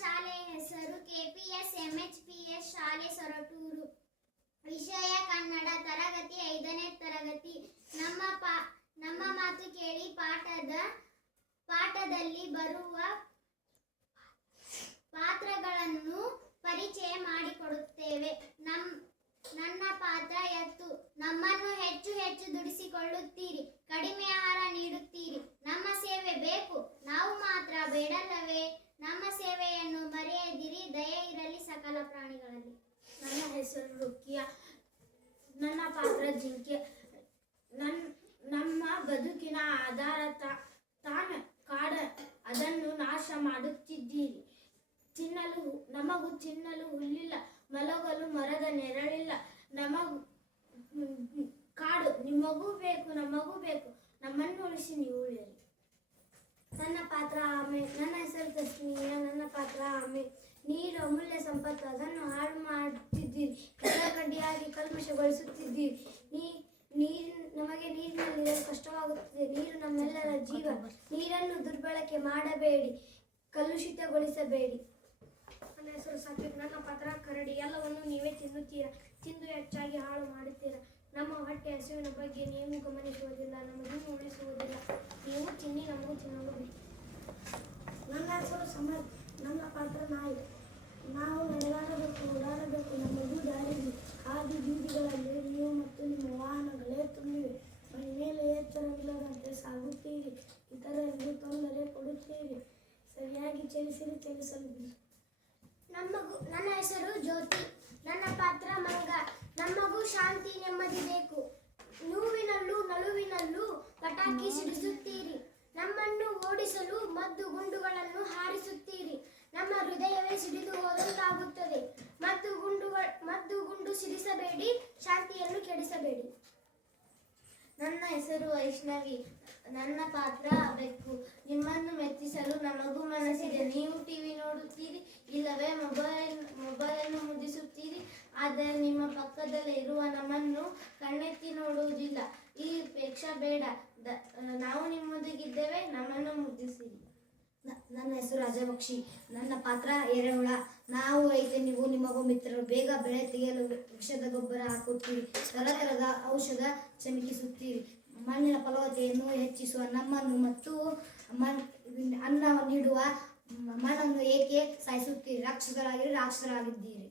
ಶಾಲೆಯ ಹೆಸರು ಕೆಪಿಎಸ್ ಎಂಎಚ್ಪಿಎಸ್ ಶಾಲೆ ಸೊರಟೂರು. ವಿಷಯ ಕನ್ನಡ. ತರಗತಿ 5ನೇ ತರಗತಿ. ನಮ್ಮ ಮಾತು ಕೇಳಿ ಪಾಠದಲ್ಲಿ ಬರುವ ಪಾತ್ರಗಳನ್ನು ಪರಿಚಯ ಮಾಡಿಕೊಡುತ್ತೇವೆ. ನನ್ನ ಪಾತ್ರ ಎತ್ತು. ನಮ್ಮನ್ನು ಹೆಚ್ಚು ಹೆಚ್ಚು ದುಡಿಸಿಕೊಳ್ಳುತ್ತೀರಿ, ಕಡಿಮೆ ಆಹಾರ ನೀಡುತ್ತೀರಿ. ನಮ್ಮ ಸೇವೆ ಬೇಕು, ನಾವು ಮಾತ್ರ ಬೇಡಲ್ಲವೇ? ನಮ್ಮ ಸೇವೆಯನ್ನು ಮರೆಯದಿರಿ, ದಯೆ ಇರಲಿ ಸಕಲ ಪ್ರಾಣಿಗಳಲ್ಲಿ. ನನ್ನ ಹೆಸರು ರುಕಿಯಾ. ನನ್ನ ಪಾತ್ರ ಜಿಂಕೆ. ನಮ್ಮ ಬದುಕಿನ ಆಧಾರ ತಾನು ಕಾಡ, ಅದನ್ನು ನಾಶ ಮಾಡುತ್ತಿದ್ದೀರಿ. ನಮಗೂ ತಿನ್ನಲು ಹುಲ್ಲಿಲ್ಲ, ಮಲಗಲು ಮರದ ನೆರಳಿಲ್ಲ. ಕಾಡು ನಿಮಗೂ ಬೇಕು, ನಮಗೂ ಬೇಕು. ನಮ್ಮನ್ನು ಉಳಿಸಿ ನೀವು ಉಳಿಯಲಿ. ನನ್ನ ಪಾತ್ರ ಆಮೆ. ನನ್ನ ಹೆಸರು ತಸ್ಮೀಯ. ನನ್ನ ಪಾತ್ರ ಆಮೆ. ನೀರು ಅಮೂಲ್ಯ ಸಂಪತ್ತು, ಅದನ್ನು ಹಾಳು ಮಾಡುತ್ತಿದ್ದೀರಿ, ಕಡ್ಡಿಯಾಗಿ ಕಲ್ಮಶಗೊಳಿಸುತ್ತಿದ್ದೀರಿ. ನಮಗೆ ನೀರಿನಲ್ಲಿ ಕಷ್ಟವಾಗುತ್ತದೆ. ನೀರು ನಮ್ಮೆಲ್ಲರ ಜೀವ. ನೀರನ್ನು ದುರ್ಬಳಕೆ ಮಾಡಬೇಡಿ, ಕಲುಷಿತಗೊಳಿಸಬೇಡಿ. ನನ್ನ ಹೆಸರು ಸಾಕಿಬ್. ನನ್ನ ಪಾತ್ರ ಕರಡಿ. ಎಲ್ಲವನ್ನು ನೀವೇ ತಿನ್ನುತ್ತೀರಾ, ತಿಂದು ಹೆಚ್ಚಾಗಿ ಹಾಳು ಮಾಡುತ್ತೀರಾ. ನಮ್ಮ ಹೊಟ್ಟೆ ಹಸುವಿನ ಬಗ್ಗೆ ನೀವು ಗಮನಿಸುವುದಿಲ್ಲ, ನಮಗೂ ಉಳಿಸುವುದಿಲ್ಲ. ನೀವು ತಿನ್ನಿ, ನಮಗೂ ತಿನ್ನಲು. ನನ್ನ ಹೆಸರು ಸಮರ್. ನನ್ನ ಪಾತ್ರ ನಾಯಿ. ನಾವು ನಡೆದಾಡಬೇಕು, ಓಡಾಡಬೇಕು, ನಮಗೂ ದಾರಿದೆ. ಹಾದಿ ಬೀದಿಗಳಲ್ಲಿ ನೀವು ಮತ್ತು ನಿಮ್ಮ ವಾಹನಗಳೇ ತುಂಬಿವೆ. ಮೈ ಮೇಲೆ ಎಚ್ಚರವಿಲ್ಲದಂತೆ ಸಾಗುತ್ತೀರಿ, ಇತರರಿಗೆ ತೊಂದರೆ ಕೊಡುತ್ತೀರಿ. ಸರಿಯಾಗಿ ಚಲಿಸಲು. ನನ್ನ ಹೆಸರು ಜ್ಯೋತಿ. ನನ್ನ ಪಾತ್ರ ಮಂಗ. ನಮಗೂ ಶಾಂತಿ ನೆಮ್ಮದಿ ಬೇಕು. ನೋವಿನಲ್ಲೂ ನಲುವಿನಲ್ಲೂ ಪಟಾಕಿ ಸಿಡಿಸುತ್ತೀರಿ, ನಮ್ಮನ್ನು ಓಡಿಸಲು ಮದ್ದು ಗುಂಡುಗಳನ್ನು ಹಾರಿಸುತ್ತೀರಿ. ನಮ್ಮ ಹೃದಯವೇ ಸಿಡಿದು ಹೋದಂತಾಗುತ್ತದೆ. ಮದ್ದು ಗುಂಡು ಸಿಡಿಸಬೇಡಿ, ಶಾಂತಿಯನ್ನು ಕೆಡಿಸಬೇಡಿ. ನನ್ನ ಹೆಸರು ವೈಷ್ಣವಿ. ನನ್ನ ಪಾತ್ರ ಬೆಕ್ಕು. ನಿಮ್ಮನ್ನು ಮೆಚ್ಚಿಸಲು ನಮಗೂ ಮನಸ್ಸಿದೆ. ನೀವು ಟಿವಿ ನೋಡುತ್ತೀರಿ, ಇಲ್ಲವೇ ಮೊಬೈಲನ್ನು ಮುದ್ದಿಸುತ್ತೀರಿ. ಆದರೆ ನಿಮ್ಮ ಪಕ್ಕದಲ್ಲೇ ಇರುವ ನಮ್ಮನ್ನು ಕಣ್ಣೆತ್ತಿ ನೋಡುವುದಿಲ್ಲ. ಈ ಪೇಕ್ಷ ಬೇಡ. ನಾವು ನಿಮ್ಮೊಂದಿಗಿದ್ದೇವೆ, ನಮ್ಮನ್ನು ಮುದ್ದಿಸಿರಿ. ನನ್ನ ಹೆಸರು ರಾಜಪಕ್ಷಿ. ನನ್ನ ಪಾತ್ರ ಎರೆಹುಳ. ನಾವು ರೈತನಿಗೂ ನಿಮಗೂ ಮಿತ್ರರು. ಬೇಗ ಬೆಳೆ ತೆಗೆಯಲು ವಿಷದ ಗೊಬ್ಬರ ಹಾಕುತ್ತೀರಿ, ತರತರದ ಔಷಧ ಚಮಕಿಸುತ್ತೀರಿ. ಮಣ್ಣಿನ ಫಲವತ್ತತೆಯನ್ನು ಹೆಚ್ಚಿಸುವ ನಮ್ಮನ್ನು ಮತ್ತು ಅನ್ನ ನೀಡುವ ಮಣ್ಣನ್ನು ಏಕೆ ಸಾಯಿಸುತ್ತೀರಿ? ರಾಕ್ಷಸರಾಗಿದ್ದೀರಿ.